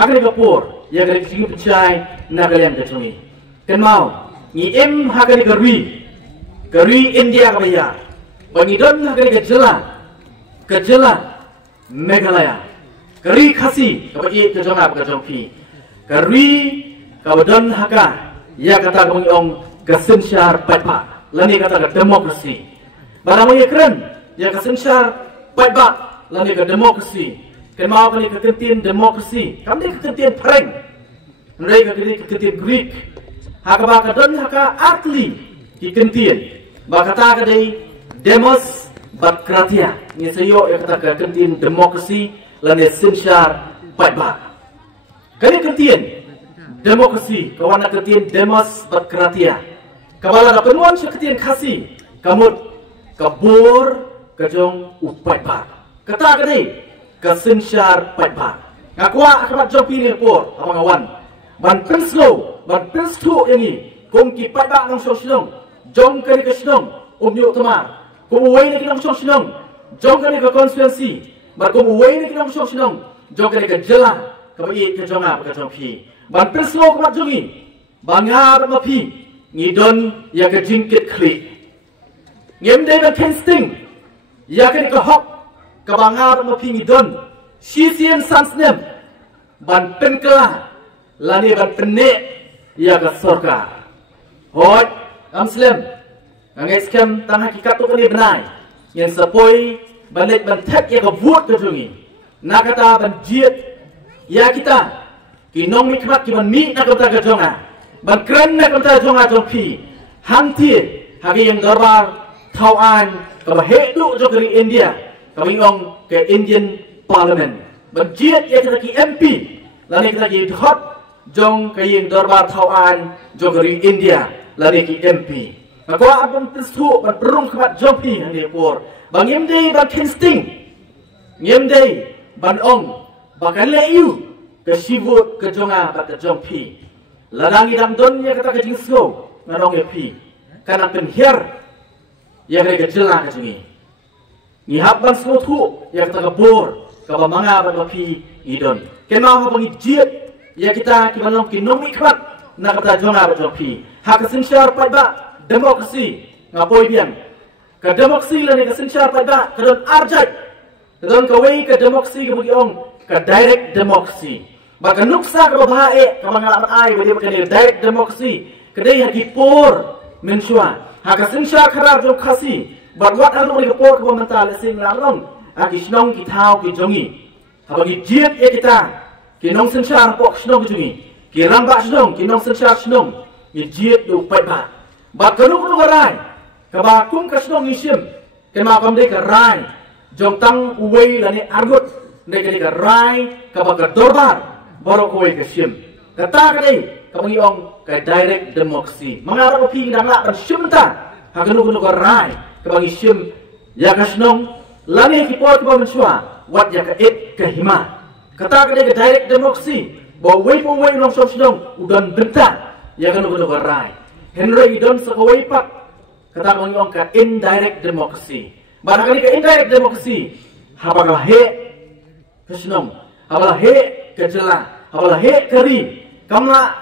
hakani kapur ya kali kini percaya nak kalian kecungi kenal ni hakani garwi India kabaya pengidon hakani kejela Meghalaya gari khasi kabai kejongap kejongpi gari kabadon haka ya kata kong gasensyar patpa lani kata demokrasi barang ye keren ya gasensyar patpa lani ke demokrasi kenal kali kekentin demokrasi kami kekentin prank mereka kekentin Greek haka bakadon haka atli kekentin bakata kadai demos Bakratia ni sayo yang kata kekentin demokrasi lani sensyar patba kali kekentin demokrasi kawan nak kekentin demos Bakratia kabala da penuan kekentin khasi kamut kabur kejong upatba kata kadai kesensyar patba ngakwa akabat jopi ni por abang kawan ban penslo ban penstu ini kongki patba nang soslong jong kali keslong umyo temar kumuway na kinang soslong jong kali ke konstituensi bar kumuway na kinang soslong jong kali ke jela kabai ke jonga ke jongpi ban penslo kabat jongi bangar mapi ngidon ya ke jingkit klik ngemde ban pensting ya ke hok kabangar mapi ngidon sisian sansnem ban penkela lani ban penek ya ke sorga hot amslem angai scam tang hakikat tu kali benai yang sepoi balik ban tek ya ke vote ke jungi nak kata ban jiet ya kita kinong mikmat ki ban mi nak kata ke jonga ban keren nak kata jonga jongpi hanti hagi yang darbar tauan ke bahedu jokeri India kami ngong ke Indian Parliament ban jiet ya kita ki MP lani kita ki hot jong ke yang darbar tauan jokeri India lani ki MP aku abang tersuk berperung kemat jopi yang dia pur. Bang yemde bang kensting, yemde bang ong, bahkan leyu ke sibut ke jonga bang ke jopi. Ladang idam donnya kata ke jingslo nganong yepi. Karena penhiar yang mereka jelah ke jungi. Ngihap bang slotu yang kata ke bor, ke bamanga bang yepi idon. Kenal bang ijiat yang kita kimanong kinomi kemat nak kata jonga bang jopi. Hak kesensyar pada demokrasi ngapoi biang ke demokrasi lani ke sensyar pada ke don arjat ke don kawai ke demokrasi ke bugiong ke direct demokrasi baka nuksa ke bahae ke mangalaman ai bagi ke direct demokrasi ke dei haki por mensua haka sensyar kharar demokrasi barwat anu ke por ke mental sing lalong haki snong ki thau ki jongi habagi jiet e kita ki nong sensyar pok snong jongi ki ramba snong ki nong sensyar snong ki jiet do pai ba bat kanuk rai kabakum kasnong isim kema kamde ka rai jong tang uwei lani argut ndek ka rai kabaka dorbar borok uwei kasim kata kadai kabangi ong ka direct demokrasi mangarap pi dangla bersyumta ha kanuk rai kabangi sim ya kasnong lani ki pot ko mensua wat ya ka et ka hima kata kadai ka direct demokrasi bo wei po wei nong sosdong udan benta ya kanuk rai Henry Idon sekawai pak kata mengiong ke indirect demokrasi. Barangkali ke indirect demokrasi, habalah he kesenong, habalah he kejela, habalah he keri, kamla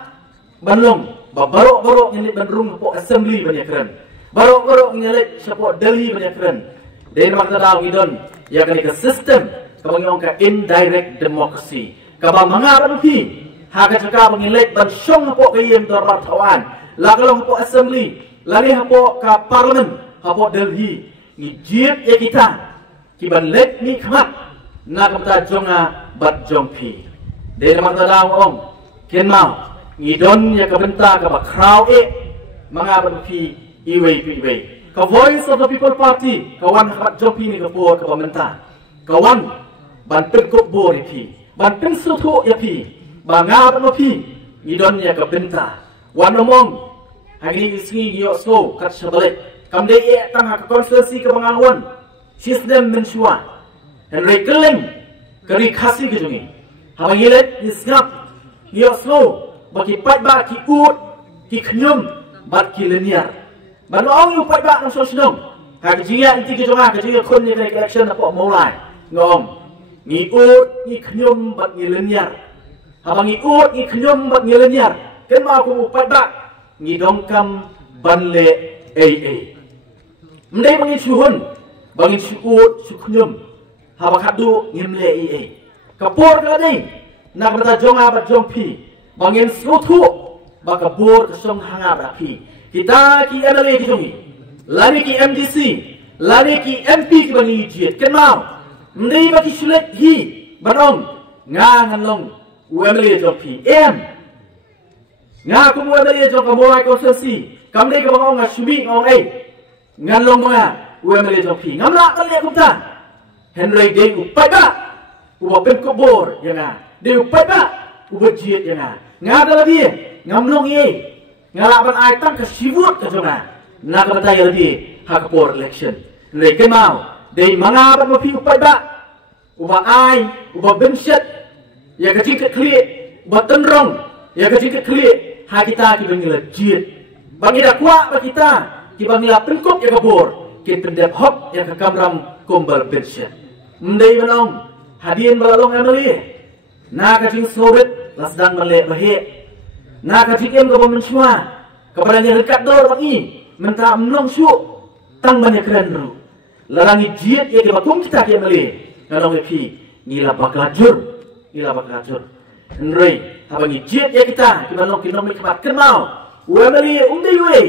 banlong, barok nyelit bandrung po assembly banyak keren, barok nyelit support Delhi banyak keren. Dari makna daw Idon, ya kali ke sistem, mengiong ke indirect demokrasi. Kabang mangarap pi, haga cakap menyelit bansyong po kayem dorbar tawan. Lagalong hapo assembly, lari hapo ka parliament, hapo Delhi, ni jiet ya kita, kiban let ni khamat, na kamta jonga bat jongpi. Dari makna daw ong, kian mau, ngidon ya kabenta ka bakraw mga banpi iway. Ka Voice of the People Party, kawan hamat jongpi ni kapur ka pamenta, kawan ban pengkop bor pi, ban pengsutu ya pi, bangab no pi, ngidon ya kabenta, wan omong. Hari ini isi giok so kat sebalik. Kamde ia tang hak konstitusi kebangawan. Sistem mensua. Dan rekeling keri khasi ke jungi. Hama yilet isngap giok so bagi pat ba ki ut ki knyum bat ki linear. Ban ong yu pat ba nang so snong. Hak jinga inti ke jonga ke jinga kon ni election apa mulai. Ngom. Ni ut ni knyum bat ni linear. habang iut ngi knyom bat ngi lenyar ken ma ku pat ba ngi dongkam banle mdai bangi suhun bangi suut suknyum habang hadu ngimle kapor ka dei nak bata jonga bat jongpi bangin slutu bakabur kesong hanga rapi kita ki MLA ki jongi lari ki MDC lari ki MP ki bangi jiet kenal mdei baki sulet hi banong nga nganlong UMLA jongpi nga kumu MLA jong kamoy konsensi kamdei ka bangong nga subi ngong nganlong mga UMLA jongpi ngamla kali kumta Henry Dei upai ba uba pen kubur ya nga Dei upai ba uba jiet ya nga dalam dia ngamlong ngalaban ai tang ka sibut ka jonga na ka batay lagi hakapor election Henry kemau Dei mga ban mapi upai ba uba ai uba benset ya ka jingka kli uba tenrong ya ka jingka kli ha kita ki bangila jiet bangida kwa ba kita ki bangila penkop ya kabur ki pendep hop ya ka kamram kumbal benset mdei banong hadian balalong MLA na kajing sobet lasdan male bahe na kajing em ka mensua kepada yang dekat dor bagi menta menong su tang banyak keren ru larangi jiet ya ke bakum kita ke MLA ngalong pi ngila baklajur Henry habangi jiet ya kita kibalong kinom kemat kenal MLA umdei we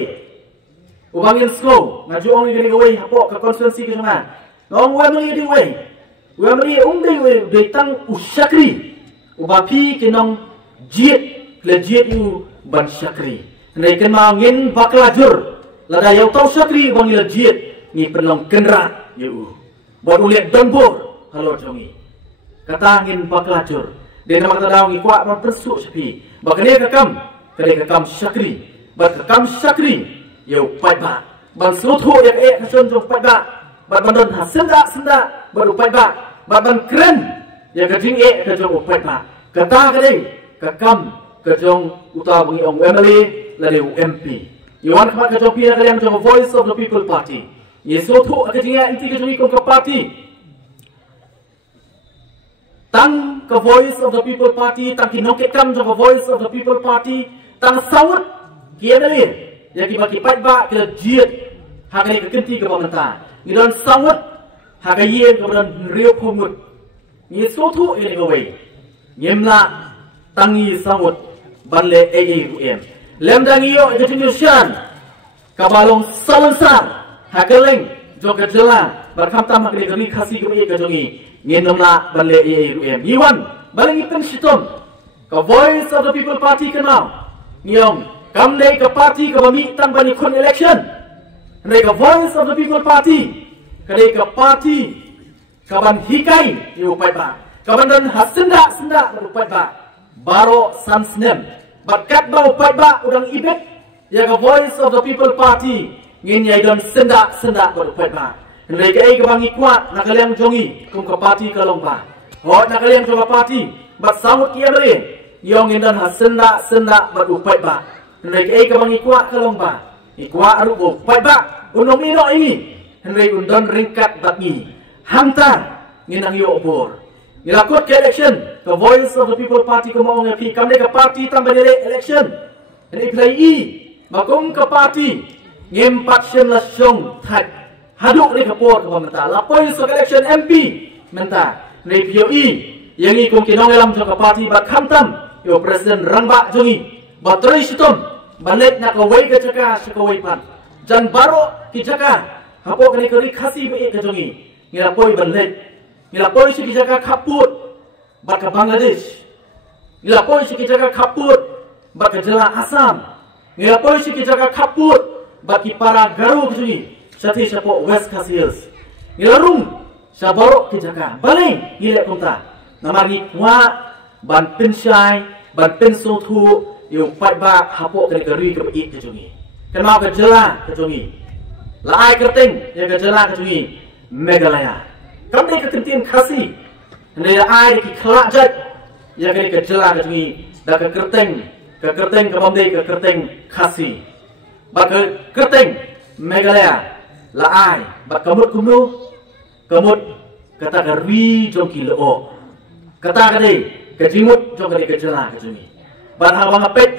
ubangin sko ngaju ong ngene we hapo ka konstituensi ke sana ngong MLA di we Wamri umdei we detang usakri ubapi kinong jiet lejiet yu ban sakri nei ken ma ngin baklajur lada yau tau sakri bang lejiet ni penlong kenra yu bot uliat donbor halo jongi kata ngin baklajur de nama kata daw ngi kwa ban persu sapi bakane kakam sakri bat kakam sakri yu pai ba ban slutu ya kason jong pai ba bat bandon ha senda baru pai ba baban keren ya kajing kajong upet ma kata kadai kakam kajong uta bangi ong MLA lale UMP iwan khamat kajong pina kalian kajong Voice of the People Party yesotu kajing inti kajong ikong ka party tang ka Voice of the People Party tang kinongket kam jong ka Voice of the People Party tang sawut ki MLA ya ki baki pat ba ke jiet hakani kenti ka pamenta ngidon sawut hagayen kemudian riup humut ni sotu ini gawai nyemla tangi samut banle AAUM lem dangiyo Indonesia kabalong salensar hageleng joga jela berkamta makli gani khasi gami kajongi ngenomla banle AAUM iwan balengi pensitom ka Voice of the People Party kenal nyong kamle ka party ka bami tanpa kon election mereka Voice of the People Party kadai ke parti kaban hikai upai ba kaban dan hasenda upai ba baro sansnem bakat ba upai ba udang ibet ya ke Voice of the People Party ngin yai dan senda upai ba ndai ke ke bangi kuat nakaliang jongi kum ke parti kalong ba ho nakaliang jonga parti bat samut ki amre yong ngin dan hasenda upai ba ndai ke bangi kuat kalong ba ikwa aru upai ba unong ino ini Henry undon ringkat bagi hantar nginang yo obor ngilakut ke election ke Voice of the People Party ko mau ngapi kamne ke party tambah dele election ini play makum ke party ngempat shem la song that haduk ni kapor ke menta lapoi so election MP menta ni POE yang i kong kinong elam jo ke party bat khamtam yo president rangba jongi batroi sitom balet na ka wei ke jaka sekawai pan jan baro ki jaka hapo kali kali khasi be ke jongi ngilapoi banlet ngilapoi si kijaka kaput bat ke Bangladesh ngilapoi si kijaka kaput bat ke jela Assam ngilapoi si kijaka kaput bat ki para garu ke jongi sati sapo West Khasiels ngilarung sabaro kijaka baleng ngilek kunta namari wa ban pensai ban pensotu yo pat ba hapo kali kali ke be ke jongi kenal ke jela ke jongi Lai kerting ya gejala kejungi Meghalaya. Kamde kekentin khasi. Hande ai ki khlak jat ya ke gejala kejungi da ke kerting kamde ke kerting khasi. Ba ke kerting Meghalaya la ai ba kamut kumnu kamut kata ke ri jong ki lo. Kata ke kejimut jong kali kejela kejumi ban hawang apet